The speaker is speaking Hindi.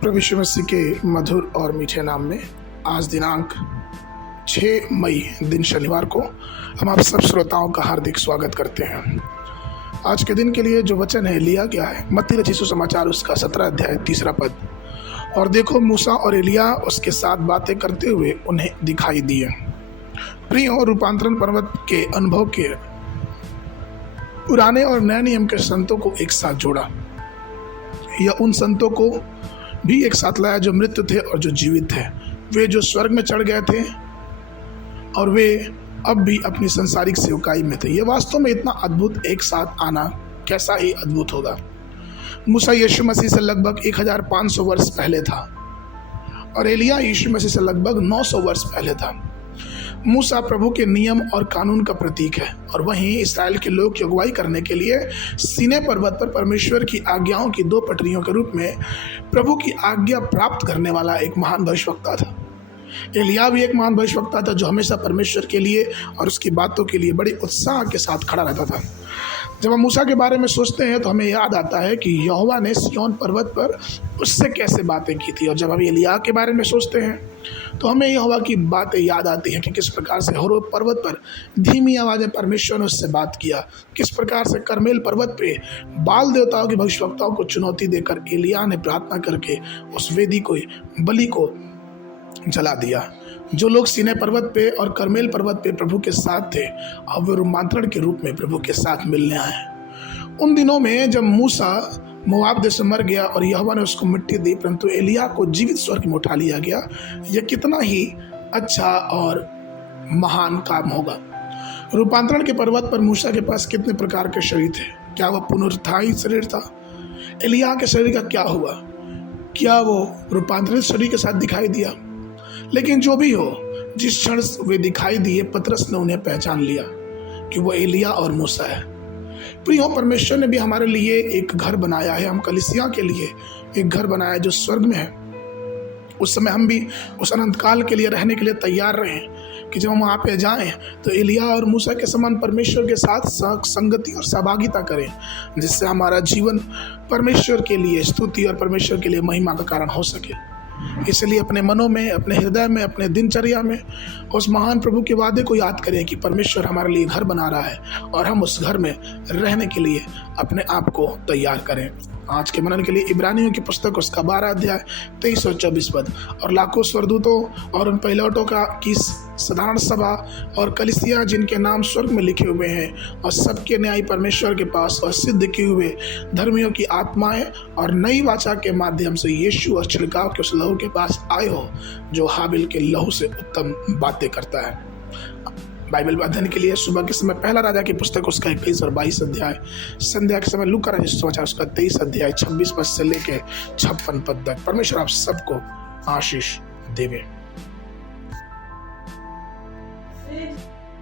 प्रभु यीशु मसीह के मधुर और मीठे नाम में आज दिनांक 6 मई दिन शनिवार को हम आप सब श्रोताओं का हार्दिक स्वागत करते हैं। आज के दिन के लिए जो वचन है लिया गया है मत्ती रचित सुसमाचार उसका 17 अध्याय 3 पद। और देखो मूसा और एलिया उसके साथ बातें करते हुए उन्हें दिखाई दिए। प्रिय और रूपांतरण पर्वत के अनुभव के पुराने और नए नियम के संतों को एक साथ जोड़ा। यह उन संतों को भी एक साथ लाया जो मृत थे और जो जीवित थे, वे जो स्वर्ग में चढ़ गए थे और वे अब भी अपनी संसारिक सेवकाई में थे। यह वास्तव में इतना अद्भुत एक साथ आना कैसा ही अद्भुत होगा। मूसा यीशु मसीह से लगभग 1500 वर्ष पहले था और एलिया यीशु मसीह से लगभग 900 वर्ष पहले था। मूसा प्रभु के नियम और कानून का प्रतीक है और वहीं इसराइल के लोग की अगुवाई करने के लिए सीनै पर्वत पर परमेश्वर की आज्ञाओं की 2 पटरियों के रूप में प्रभु की आज्ञा प्राप्त करने वाला एक महान भविष्यवक्ता था। एलिया भी एक महान भविष्यवक्ता था जो हमेशा परमेश्वर के लिए और उसकी बातों के लिए बड़े उत्साह के साथ खड़ा रहता था। जब हम मूसा के बारे में सोचते हैं तो हमें याद आता है कि यहोवा ने सिय्योन पर्वत पर उससे कैसे बातें की थी, और जब हम एलिया के बारे में सोचते हैं तो हमें यहोवा की बातें याद आती हैं कि किस प्रकार से होरेब पर्वत पर धीमी आवाज़ में परमेश्वर ने उससे बात किया, किस प्रकार से कर्मेल पर्वत पे बाल देवताओं के भविष्यवक्ताओं को चुनौती देकर एलिया ने प्रार्थना करके उस वेदी को बलि को जला दिया। जो लोग सीनै पर्वत पे और कर्मेल पर्वत पे प्रभु के साथ थे, अब वे रूपांतरण के रूप में प्रभु के साथ मिलने आए। उन दिनों में जब मूसा मोआब देश में मर गया और यहोवा ने उसको मिट्टी दी, परंतु एलिया को जीवित स्वर्ग में उठा लिया गया। यह कितना ही अच्छा और महान काम होगा। रूपांतरण के पर्वत पर मूसा के पास कितने प्रकार के शरीर थे? क्या वह पुनरुत्थानी शरीर था? एलिया के शरीर का क्या हुआ? क्या वो रूपांतरित शरीर के साथ दिखाई दिया? लेकिन जो भी हो, जिस क्षण वे दिखाई दिए पतरस ने उन्हें पहचान लिया कि वो एलिया और मूसा है। प्रिय, परमेश्वर ने भी हमारे लिए एक घर बनाया है। हम कलीसिया के लिए एक घर बनाया है जो स्वर्ग में है। उस समय हम भी उस अनंत काल के लिए रहने के लिए तैयार रहें कि जब हम वहाँ पे जाएं तो एलिया और मूसा के समान परमेश्वर के साथ संगति और सहभागिता करें, जिससे हमारा जीवन परमेश्वर के लिए स्तुति और परमेश्वर के लिए महिमा का कारण हो सके। इसलिए अपने मनों में, अपने हृदय में, अपने दिनचर्या में उस महान प्रभु के वादे को याद करें कि परमेश्वर हमारे लिए घर बना रहा है और हम उस घर में रहने के लिए अपने आप को तैयार करें। आज के मनन के लिए इब्रानियों की पुस्तक उसका 12 अध्याय 23 और 24 पद। और लाखों स्वर्गदूतों और उन पहिलौठों की साधारण सभा और कलीसिया जिनके नाम स्वर्ग में लिखे हुए हैं और सबके न्याय परमेश्वर के पास और सिद्ध किए हुए धर्मियों की आत्माएं और नई वाचा के माध्यम से यीशु और छिड़काव के उस लहू के पास आए हो जो हाबिल के लहू से उत्तम बातें करता है। बाइबल अध्ययन के लिए सुबह के समय पहला राजा की पुस्तक उसका 21 और 22 अध्याय, संध्या के समय लूका रचित सुसमाचार उसका 23 अध्याय 26 पद से लेके 56 पद तक। परमेश्वर आप सबको आशीष देवे।